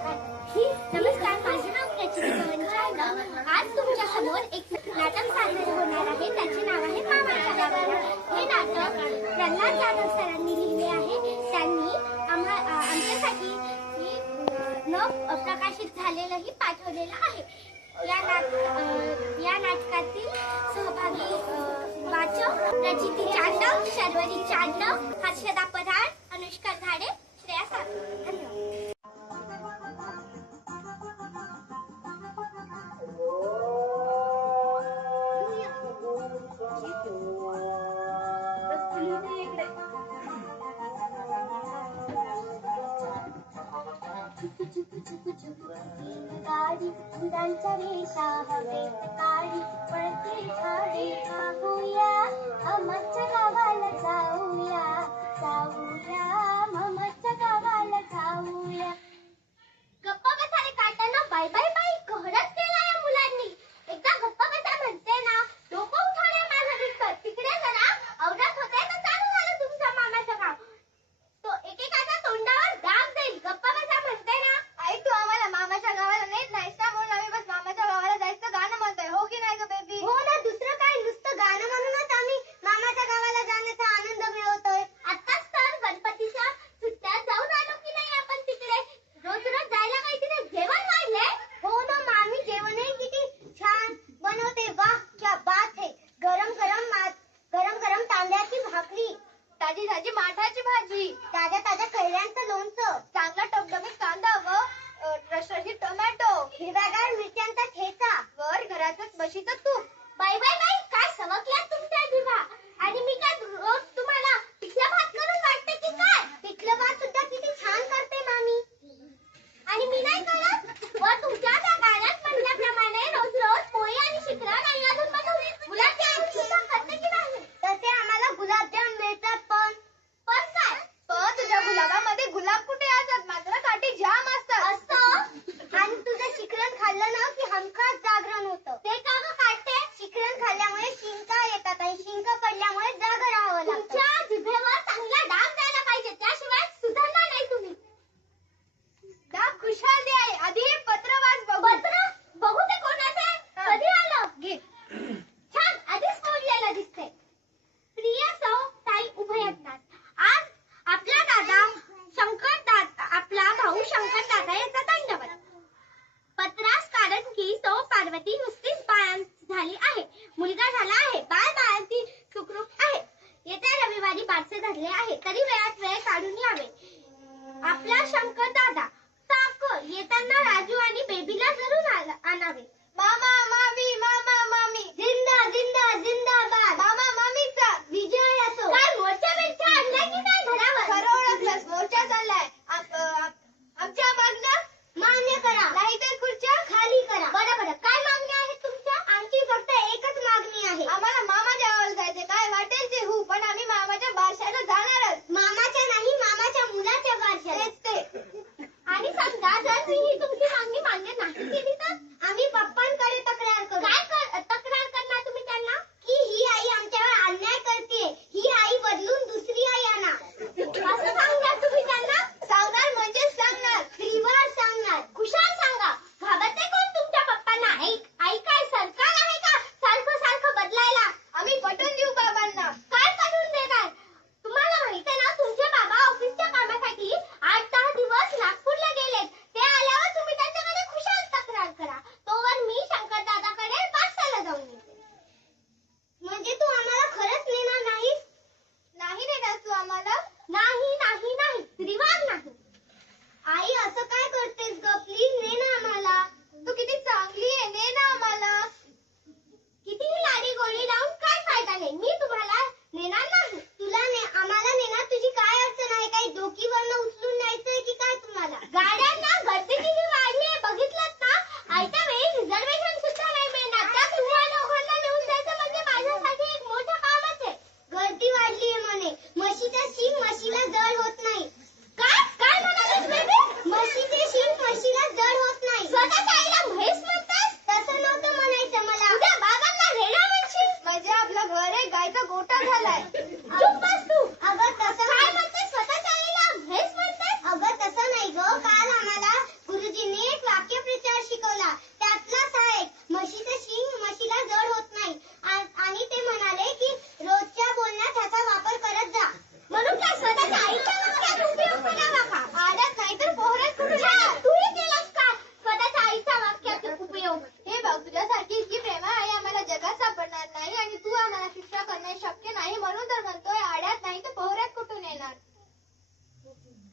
नमस्कार, माझे नाव प्रचिता. आज तुमच्या समोर एक नाटक सादर होणार आहे. त्याचे नाव आहे मामाच्या गावाला. हे नाटक प्रल्हाद जाधव सरांनी लिहिले आहे. त्यांनी आमच्यासाठी न प्रकाशित झालेलंही पाठवलेलं आहे. या नाटकातील सहभागी वाचक प्रचिती चांडव, शर्वरी चांडव, हर्षदा पराड, अनुष्का झाडे, श्रेया सागर. धन्यवाद. काळी फुलांच्या रेषा हवे, काळी पळते झाडे पाहूया, मामाच्या गावाला जाऊया, जाऊया, मामाच्या गावाला जाऊया. गप्पा बसायला काढताना बाय बाय बाय कहरच केला या मुलांनी. एकदा गप्पा बसा म्हणते ना, डोकं उठवलंय माझं दिसतं. तिकडे जरा आवरात होते तर चालू झालं तुमचं मामाचं गाव. तो एकेकाच्या तोंडावर दाग देईल. गप्पा बसा म्हणते ना. आई, तू आम्हाला मामाच्या गावाला नेत नाहीस ना, म्हणून आम्ही बस मामाच्या गावाला जायचं गाणं म्हणतोय. हो की नाही ग बेबी? हो ना, दुसरं काय, नुसतं गाणं म्हणूनच आम्ही मामाच्या गावाला जाण्याचा आनंद मिळवतोय. आताच तर गणपतीच्या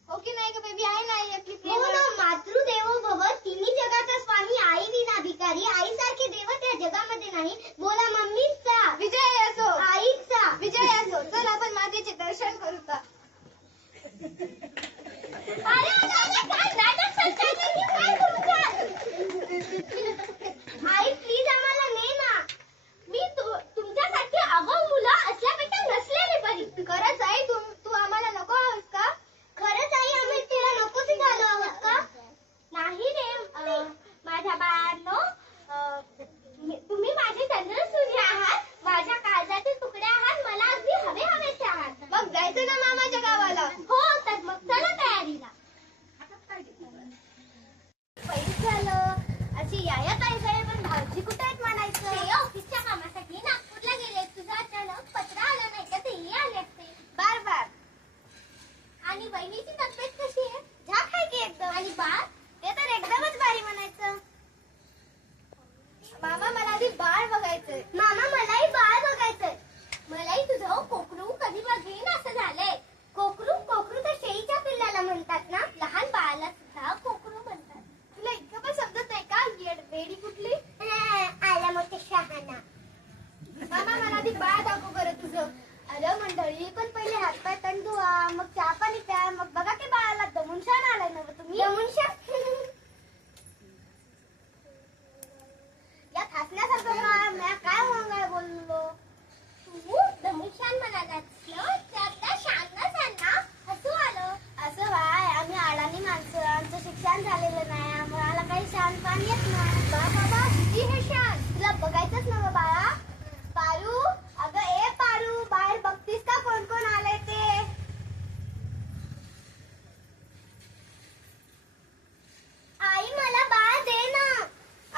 हो की नाही ग बेबी? आहे ना आई आपली हो प्रेमळ. ना, मातृदेवो भव, तिन्ही जगाचा स्वामी, आई विना भिकारी, आईसारखे दैवत या जगामध्ये नाही. बोला मम्मीचा, विजय असो, आईचा. विजय असो. चल आपण मातेचे दर्शन करू का? अरे, काय नाटक करताय तुम्ही? काय तुमचं? आई प्लीज आम्हाला ने ना. मी तुमच्यासाठी आगाऊ मुलं असल्यापेक्षा नसलेली बरी. खरंच आई, तू आम्हाला नको आहोस का? खरंच आई, आम्ही तुला नकोच झालो आहोत का? नाही रे माझ्या बाळांनो, तुम्ही माझे चंद्र सूर्य आहात, माझ्या काळजाचे तुकडे आहात, मला अगदी हवेचे आहात. मग जायचं ना मामाच्या गावाला? हो, तर मग चला तयारीला. पैस झालं अशी याया ताईकडे, पण भाऊजी कुठे आहेत म्हणायचं? ते ऑफिसच्या कामासाठी नागपूरला गेले. तुझं अचानक पत्र आलं नाही का? तेही आले असते. बार. आणि बहिणीची तब्येत कशी आहे? झाक आहे की एकदम. आणि बाळ? ते तर एकदमच भारी म्हणायचं. मामा मला आधी बाळ बघायचंय. मामा मलाही बाळ बघायचंय. मलाही तुझं कोकरू कधी बघेन असं झालंय. कोकरू तर शेळीच्या पिल्लाला म्हणतात ना? लहान बाळाला सुद्धा कोकरू म्हणतात. तुला इतकं पण समजत नाही का? वेडी कुठली? आला मोठे शहाणा. मामा मला आधी बाळ दाखव बरं तुझं. अरे मंडळी, पण पहिले हातपाय तण धुवा, मग चहा पाणी प्या, मग बघा की बाळाला दमुनशान आलाय ना तुम्ही. दमुनशान? या हसण्यासारखं काय वांगाय बोललो? तू दमुनशान म्हणालास, त्यातल्या शांना हसू आलं. असं बाय, आम्ही अडाणी माणसं, आमचं शिक्षण झालेलं नाही, आम्हाला काही शान पान येत नाही. बाबा किती हे शान, तुला बघायचंच ना बाळा. पारू, अगं ए पारू, बाहेर बघतीस का कोण कोण आलंय ते? आई मला बाळ दे ना.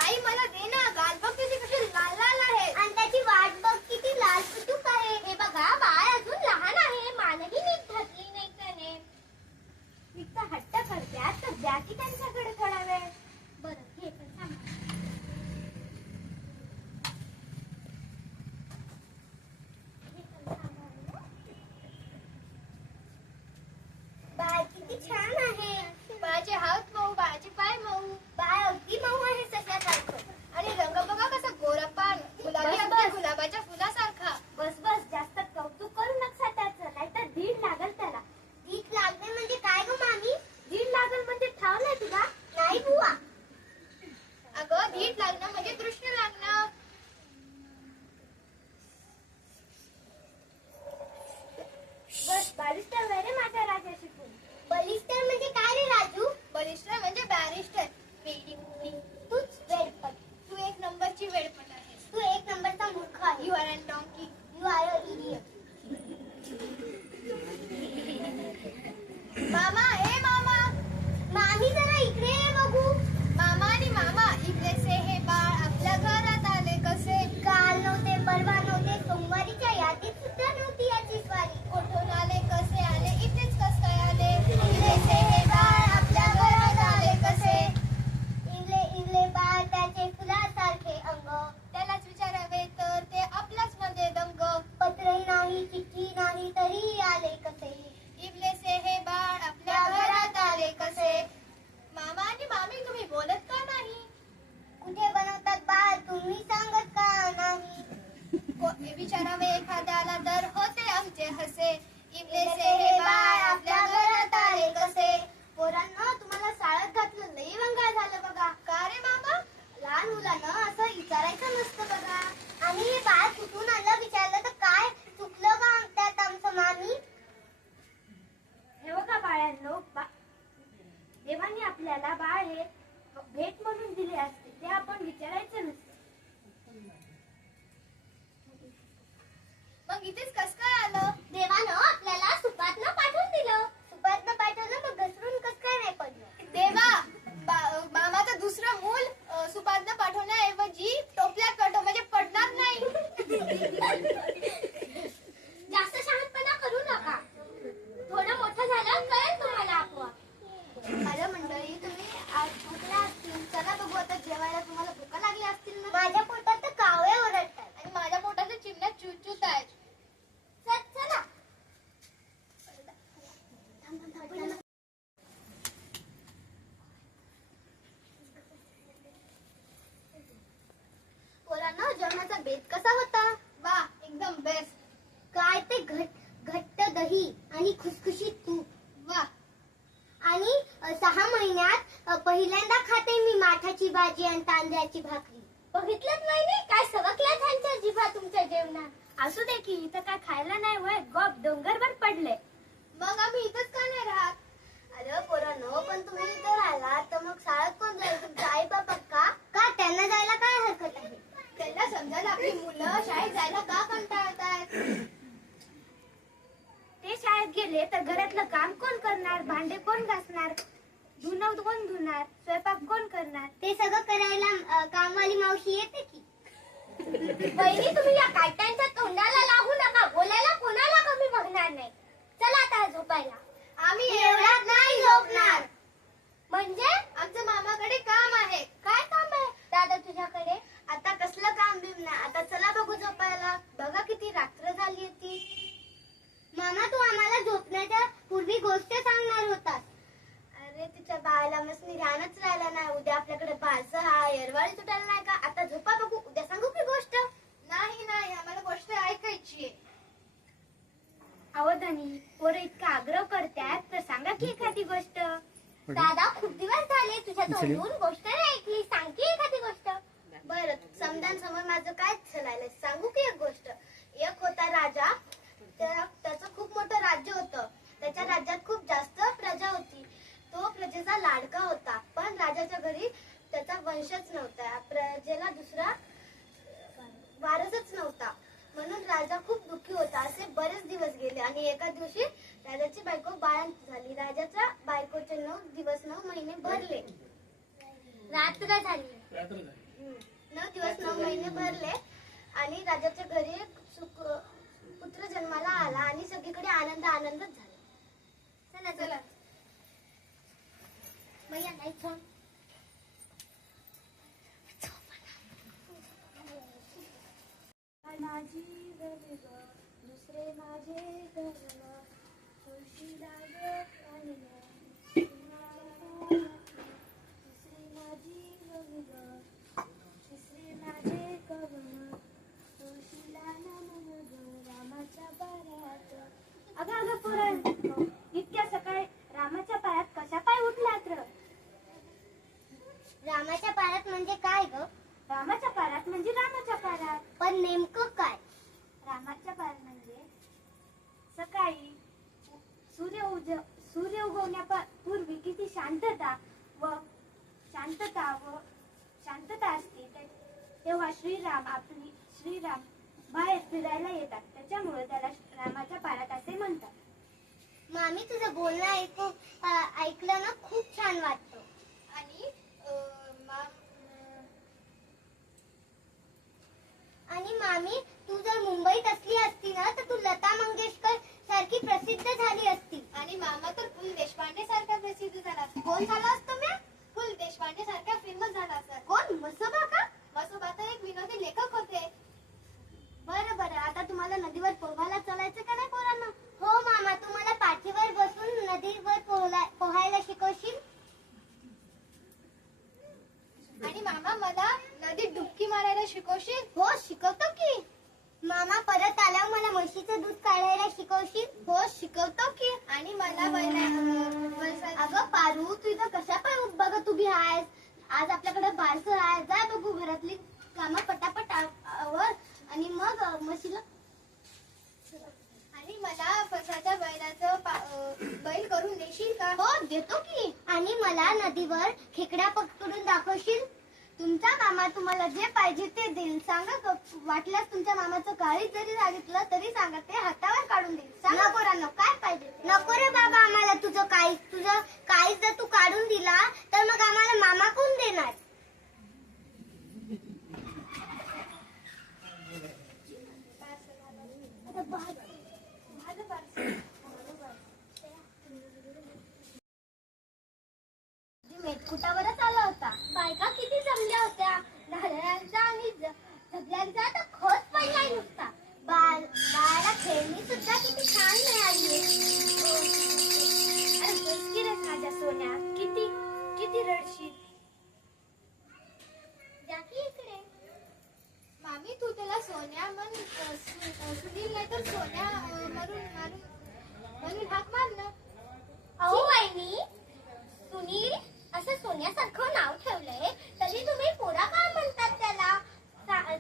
आई मला दे ना. गाल बघ किती कशी लाल लाल आहे. आणि त्याची वाट बघ किती लाल पुटूक आहे. हे बघा, बाळ अजून लहान आहे, मानही नीट घातली नाही त्याने. नुसतं हट्ट करत्यात तर द्या की त्यांच्याकडे थोडा वेळ. बरं, हे पण सांगा. बाळ किती छान आहे. बाळाचे हात मऊ, बाळाचे पाय मऊ. बाळ अगदी मऊ आहे सशासारखं. आणि रंग बघा कसा गोरापान, गुलाबी बस, अगदी बस. गुलाबाच्या फुलासारखा. बस जास्त कौतुक करू नका त्याचं, नाहीतर दीड लागल त्याला. दीड लागणे म्हणजे काय गं मामी? दीड लागल म्हणजे ठाव नाही तुला? नाही बुवा. अगं धीट लागणं म्हणजे दृष्टी लागणं. बस बॅरिस्टर वय रे माझ्या राजा शिकून. बॅरिस्टर म्हणजे काय रे राजू? बलिष्ठ म्हणजे बॅरिस्टर. वेडी कुठली. तूच वेडपट. तू एक नंबरची वेडपट आहेस. तू एक नंबरचा मूर्ख आहे. You are an donkey. You are a idiot. मामा, ए मामा. मामी जरा इकडे ये बघू. मामा आणि मामा, इकडेचे हे बाळ आपल्या घरात आले कसे? काल नव्हते, परवा नव्हते, सोमवारीच्या यादीत सुद्धा नव्हती याची स्वारी. कुठून आले, कसे आले, इथेच कस काय आले? इकडेचे हे बाळ आपल्या घरात आले कसे? इंगले बाळ त्याचे फुलासारखे अंग. त्यालाच विचारावे तर ते आपल्याच मध्ये दंग. पत्रही नाही, चिठ्ठी नाही, तरी आले कसे? इवलेसे हे बाळ आपल्या घरात आले कसे? मामा आणि मामी, तुम्ही बोलत का नाही? कुठे बनवतात बाळ, तुम्ही सांगत का नाही? विचारावे एखाद्याला तर होते आमचे हसे. इवलेसे हे बाळ आपल्या घरात आले कसे? पोरांनो, तुम्हाला शाळेत घातलं लई वंगाळ झालं बघा. का रे मामा? लहान मुलांना असं विचारायचं नसतं बघा. आणि हे बाळ कुठून आलं विचारलं तर काय चुकलं का त्यात आमचं मामी? हे बघा बाळांनो, देवाने आपल्याला बाळ हे भेट म्हणून दिले असते, ते आपण विचारायचं नसतं. मग इथेच कस काय आलं? देवानं आपल्याला सुपातनं पाठवून दिलं. सुपातनं पाठवलं मग घसरून कस काय नाही पडलं? देवा, मामाचं दुसरं मूल सुपातनं पाठवण्याऐवजी टोपल्यात पाठव, म्हणजे पडणार नाही. जास्त शहाणपणा करू नका. थोडं मोठं झालं कळेल तुम्हाला आपोआप. अरे मंडळी, तुम्ही आज भूकला असतील, चला बघू आता जेवायला. तुम्हाला भूका लागल्या असतील ना? माझ्या पोटात तर कावळे ओरडतात. आणि माझ्या पोटाच्या चिमण्यात चुचूत आहेत. बेत कसा होता? वा, एकदम बेस्ट. काय ते घट्ट दही आणि खुसखुशीत तूप. वा. आणि 6 महिन्यात पहिल्यांदा खाते मी माठाची भाजी आणि तांदळाची भाकरी. बघितलंच नाही काय सवकल्या त्यांच्या जिभा तुमच्या जेवणात. असू दे की इथं काय खायला नाही वय, गप डोंगरभर पडले. मग आम्ही इथंच का नाही राहत? अरे पोरांनो, पण तुम्ही इथं राहिला तर मग शाळेत कोण जाईल? तुमचे आई बाबा का त्यांना जायला काय हरकत आहे? त्यांना समजायला आपली मुलं शाळेत जायला का कंटाळतात? ते शाळेत गेले तर घरातलं काम कोण करणार? भांडे कोण घासणार? धुणं कोण धुणार? स्वयंपाक कोण करणार? ते सगळं करायला कामवाली मावशी येते की. बहिणी, तुम्ही या काट्यांच्या तोंडाला लागू नका. बोलायला कोणाला कमी बघणार नाही. चला आता झोपायला. आम्ही एवढ्यात नाही झोपणार. म्हणजे आमचं मामाकडे काम आहे. काय काम आहे दादा तुझ्याकडे? आता कसलं काम बिम नाही. आता चला बघू झोपायला. बघा किती रात्र झाली ती. मामा, तू आम्हाला झोपण्याच्या पूर्वी गोष्ट सांगणार होतास. अरे तिच्या बाळाला मस्त ध्यानच राहिला नाही. उद्या आपल्याकडे बारसं हा एरवाळी सुटायला नाही का? आता झोपा बघू. उद्या सांगू की गोष्ट? नाही नाही, आम्हाला गोष्ट ऐकायची. अवधानी, पोरं इतका आग्रह करतात तर सांगा की एखादी गोष्ट. दादा, खूप दिवस झाले तुझ्या तोंडून गोष्ट नाही ऐकली. सांग की एखादी गोष्ट. बरं, समजांसमोर माझं काय चालायला सांगू की एक गोष्ट. एक होता राजा. त्याचं खूप मोठं राज्य होतं. त्याच्या राज्यात खूप जास्त प्रजा होती. तो प्रजेचा लाडका होता. पण राजाच्या घरी त्याचा वंशच नव्हता. प्रजेला दुसरा वारसच नव्हता. म्हणून राजा खूप दुःखी होता. असे बरेच दिवस गेले आणि एका दिवशी राजाची बायको बाळंत झाली. राजाच्या बायकोचे 9 दिवस 9 महिने भरले. रात्र झाली. 9 दिवस 9 महिने भरले आणि राजाच्या घरी पुत्र जन्माला आला आणि सगळीकडे आनंदच झाला. चला. भैया नाही फोन. माझी गरज दुसरे माझे गरज खुशीला दुसरी माझी गरज तिसरे माझे कवन खुशीला नमन रामाच्या पायात. अगं पोरं, इतक्या सकाळी रामाच्या पायात कशा पाय उठलात र? रामाच्या पायात म्हणजे काय ग? रामाच्या पायात म्हणजे रामाच्या पायात. पण नेमकं काय? रामाच्या पायात म्हणजे सकाळी सूर्य उगवण्यापूर्वी किती शांतता असते. तेव्हा श्रीराम बाहेर फिरायला येतात. त्याच्यामुळे त्याला रामाच्या पायात असे म्हणतात. मामी, तुझं बोलणं ऐकलं ना खूप छान वाटतं. आणि मामी, तू जर मुंबईत असली असती ना तर तू लता मंगेशकर सारखी प्रसिद्ध झाली असती. आणि मामा तर पु ल देशपांडे सारखा प्रसिद्ध झाला. कोण झाला असतो मी? पु ल देशपांडे सारखा फेमस झाला असता. कोण? मसोबा का? मसोबा तर एक विनोदी लेखक होते. बरं, आता तुम्हाला नदीवर पोहायला चालायचं का नाही पोरांना? हो मामा, तू मला पाठीवर बसून नदीवर पोहायला शिकवशील? आणि मामा, मला नदीत डुबकी मारायला शिकवशील? हो, शिकवतो की. मामा, परत आल्यावर मला म्हशीचं दूध काढायला शिकवशील? हो, शिकवतो की. आणि मला अगं पारू, तू इथं कशा पाय बघत उभी आहेस? आज आपल्याकडे बारसं आहे. जा बघू घरातली कामं पटापट आवर आणि मग म्हशीला. आणि मला फसाच्या बैलाचं बैल करून देशील का? हो, देतो की. आणि मला नदीवर खेकडा पकडून दाखवशील? तुमचा मामा तुम्हाला जे पाहिजे ते देईल. सांगा, वाटल्यास तुमच्या मामाचं काळीच जरी सांगितलं तरी सांगा, ते हातावर काढून देईल. सांगा पोरांनो, काय पाहिजे? नको रे बाबा आम्हाला तुझं काळीच जर तू काढून दिला तर मग आम्हाला मामा कोण देणार? मेटकुटावरच आला होता. बायका किती जमल्या होत्या. नारळांचा आणि झगल्यांचा तर खोच पडलाय नुसता. बाळाला खेळणी सुद्धा किती छान मिळाली. माझ्या सोन्या, किती रडशील. मामी, तू त्याला सुनील असं सोन्यासारखं नाव ठेवलंय तरी तुम्ही पोरा का म्हणतात त्याला?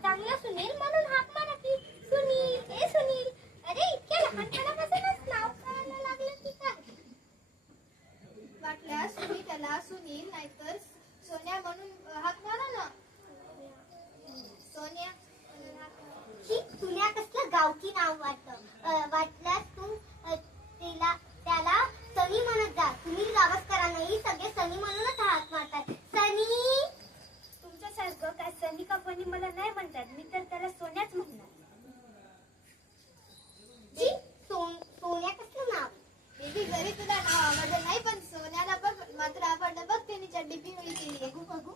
चांगला सुनील म्हणून हाक मारा की सुनील, ए सुनील. अरे इतक्या लहानपणापासूनच नाव कळायला लागलं की काय? वाटल्यास तुम्ही त्याला सुनील नाहीतर सोन्या म्हणून हाक मारा ना. सोन्या म्हणून हाक मारा. ही सुन्या कसलं गावठी नाव वाटतं. वाटल्यास तू त्याला सनी म्हणत जा. सुनील गावस्करांनाही सगळे सनी म्हणूनच हाक मारतात. सनी. तुमच्यासारखं काय सनी का फनी मला नाही म्हणतात. मी तर त्याला सोन्याच म्हणणार. जी सोन्या कसलं नाव? बेबी जरी तुला नाव आवडलं नाही पण सोन्याला बघ मात्र आवडलं बघ त्यांनी चड्डी पिवळी केली. बघू बघू.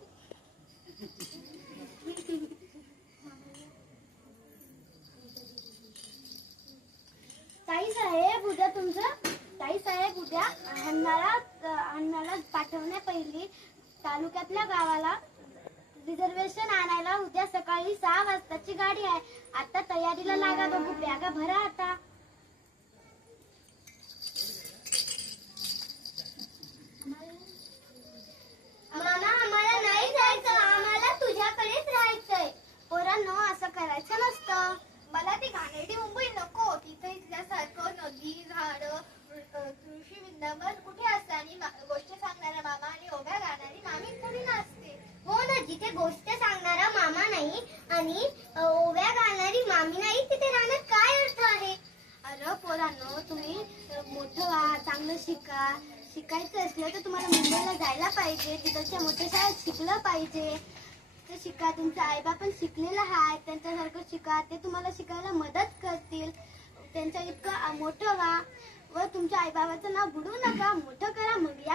ताईसाहेब उद्या अण्णाला पाठवण्यापहिली तालुक्यातल्या गावाला रिझर्वेशन आणायला उद्या सकाळी 6 वाजताची गाडी आहे. आता तयारीला लागा बघू. बॅगा भरा आता. मामा आम्हाला नाही जायचं. आम्हाला तुझ्याकडेच राहायचंय. पोरांनो असं करायचं नसतं. मला ती घाणेरडी मुंबई नको. तिथे इथल्यासारखं नदी झाड कृषी वृंदावन कुठे असतं आणि गोष्ट सांगणारा मामा आणि ओव्या गाणारी मामी थोडी ना असते. हो ना, जिथे गोष्ट सांगणारा मामा नाही आणि ओव्या घालणारी मामी नाही तिथे राहण्यात काय अर्थ आहे? अरे पोरांनो तुम्ही मोठं व्हा, चांगलं शिकायचं असलं तर तुम्हाला मुंबईला जायला पाहिजे. तिकडच्या मोठ्या शाळेत शिकलं पाहिजे. ते शिका. तुमचे आईबाप पण शिकलेलं आहे. त्यांच्यासारखं शिका. ते तुम्हाला शिकायला मदत करतील. त्यांच्या इतकं मोठं व्हा व तुमच्या आईबाबाचं नाव बुडवू नका. मोठं करा मग या